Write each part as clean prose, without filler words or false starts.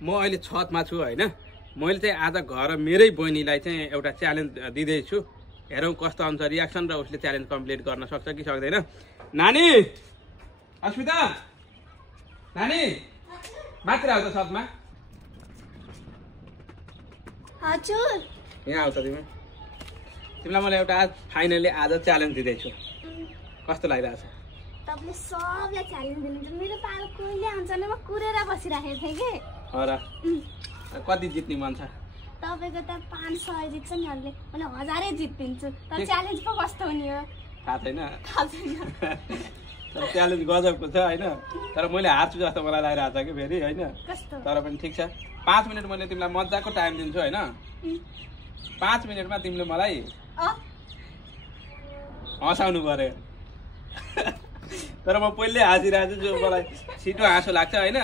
म अहिले छतमा छु हैन। मैले चाहिँ आज घर मेरै बहिनीलाई चाहिँ एउटा च्यालेन्ज दिँदै छु। हेरौँ कस्तो आउँछ रियाक्सन र उसले च्यालेन्ज कम्प्लिट गर्न सक्छ कि सक्दैन। नानी अस्मिता नानी माथि आउँछ छतमा। हजुर यहाँ आउँछ तिमी। तिमीलाई मैले एउटा फाइनली आज च्यालेन्ज दिँदै छु। कस्तो लागिरहेछ? तपाईले सबलाई च्यालेन्ज दिनुहुन्छ। मेरो पालो कहिले आउँछ नि, म कुरेर बसिराखेको थिएँ कि। हो र कति जित्ने मन छ? तपाईको त 500 जित्छ नि, अहिले मैले 1000 जित्दिन्छु। तर च्यालेन्ज पो कस्तो हुने हो थाहा छैन। थाहा छैन। तर च्यालेन्ज गजबको छ हैन। तर मैले हार्छु जस्तो मलाई लागिरहेछ कि फेरि हैन। कस्तो? तर पनि ठिक छ। 5 मिनेट मैले तिमीलाई मजाको टाइम दिन्छु हैन। 5 मिनेटमा तिमीले मलाई हँसाउनु पर्यो। तर म पहिले हाँसिरहेको छु, जो मलाई छिटो हाँसो लाग्छ हैन।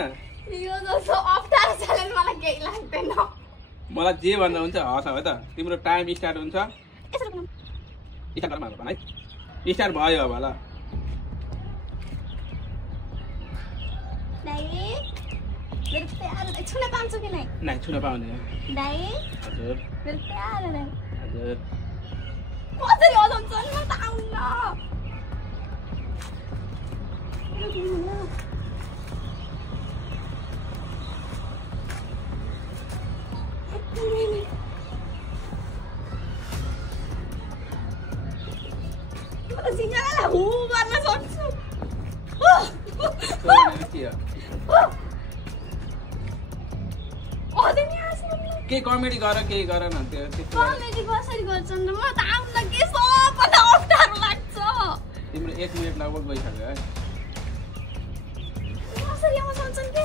यो जस्तो अप्ठ्यारो च्यालेन्ज मलाई केही लाग्दैन। मलाई जे भन्दा हुन्छ हँसाउ है त। तिम्रो टाइम स्टार्ट हुन्छ। स्टार्ट गर्न है। स्टार्ट भयो अब ल। दाइ मेरो प्यारो छुन पाउँछु कि नै? नाइ छुन पाउने। दाइ हजुर मेरो प्यारो दाइ हजुर। कसरी हँसाउँछ नि, म त आउन्न। के कमेडी गर केही गर न। त्यो कमेडी कसरी गर्छन् त? म त आउन के सबभन्दा अप्ठ्यारो लाग्छ। तिम्रो 1 मिनेट लगभग गइसक्यो है। कसरी हँसाउँछन् के?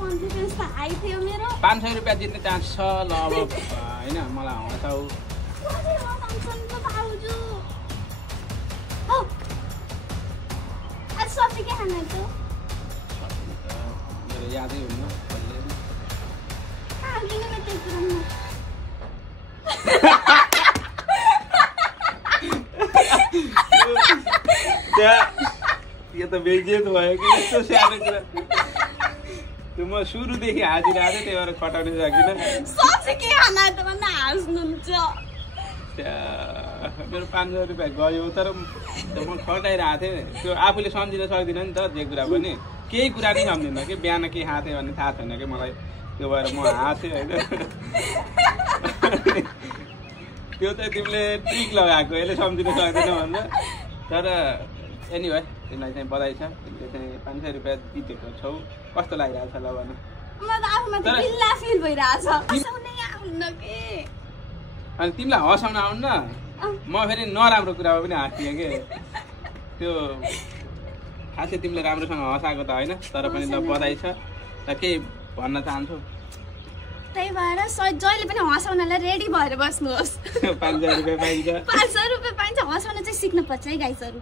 कन्फिडेन्स त हाई थियो मेरो। 500 रुपियाँ जित्ने चान्स छ ल अब हैन। मलाई हँसाउ। कसरी हँसाउँछन् त भाउजू? आज सब्जी के खाना थियो? मेरो यादै हुन्न। खाँदिन म त्यो कुरामा। यो त बेइज्जत भयो कि यस्तो सानो कुरा। त्यो म सुरुदेखि हाँसिरहेको थिएँ, त्यही भएर खटाउनु सकिनँ। सब्जी के खाना त भन्दा हाँस्नुहुन्छ। मेरो 500 रुपियाँ गयो। तर म खटाइरहेको थिएँ। त्यो आफूले सम्झिन सक्दिनँ नि त जे कुरा पनि। केही कुरा नि सम्झिनँ कि बिहान के खाएको थिएँ भन्ने थाहा छैन कि मलाई। त्यो भएर म हाँसेँ होइन। त्यो चाहिँ तिमीले ट्रिक लगाएको, यसले सम्झिन सक्दैन भन्दा। तर एनिवे तिमीलाई चाहिँ बधाई छ। तिमीले चाहिँ 500 रुपियाँ जितेको छौ। कस्तो लागिरहेको छ ल भन। म त आफूमा त गिल्ला फिल भइरहेछ। हँसाउनै आउन्न के? अनि तिमीलाई हँसाउन आउन्न। म फेरि नराम्रो कुरामा पनि हाँसिदिएँ कि। त्यो खासै तिमीले राम्रोसँग हँसाएको त होइन। तर पनि ल बधाई छ। र केही भन्न चाहन्छु? त्यही भएर जहिले पनि हँसाउनलाई रेडी भएर बस्नुहोस्। 500 रुपियाँ पाइन्छ। 500 रुपियाँ पाइन्छ। हँसाउन चाहिँ सिक्नुपर्छ है गाइसहरू।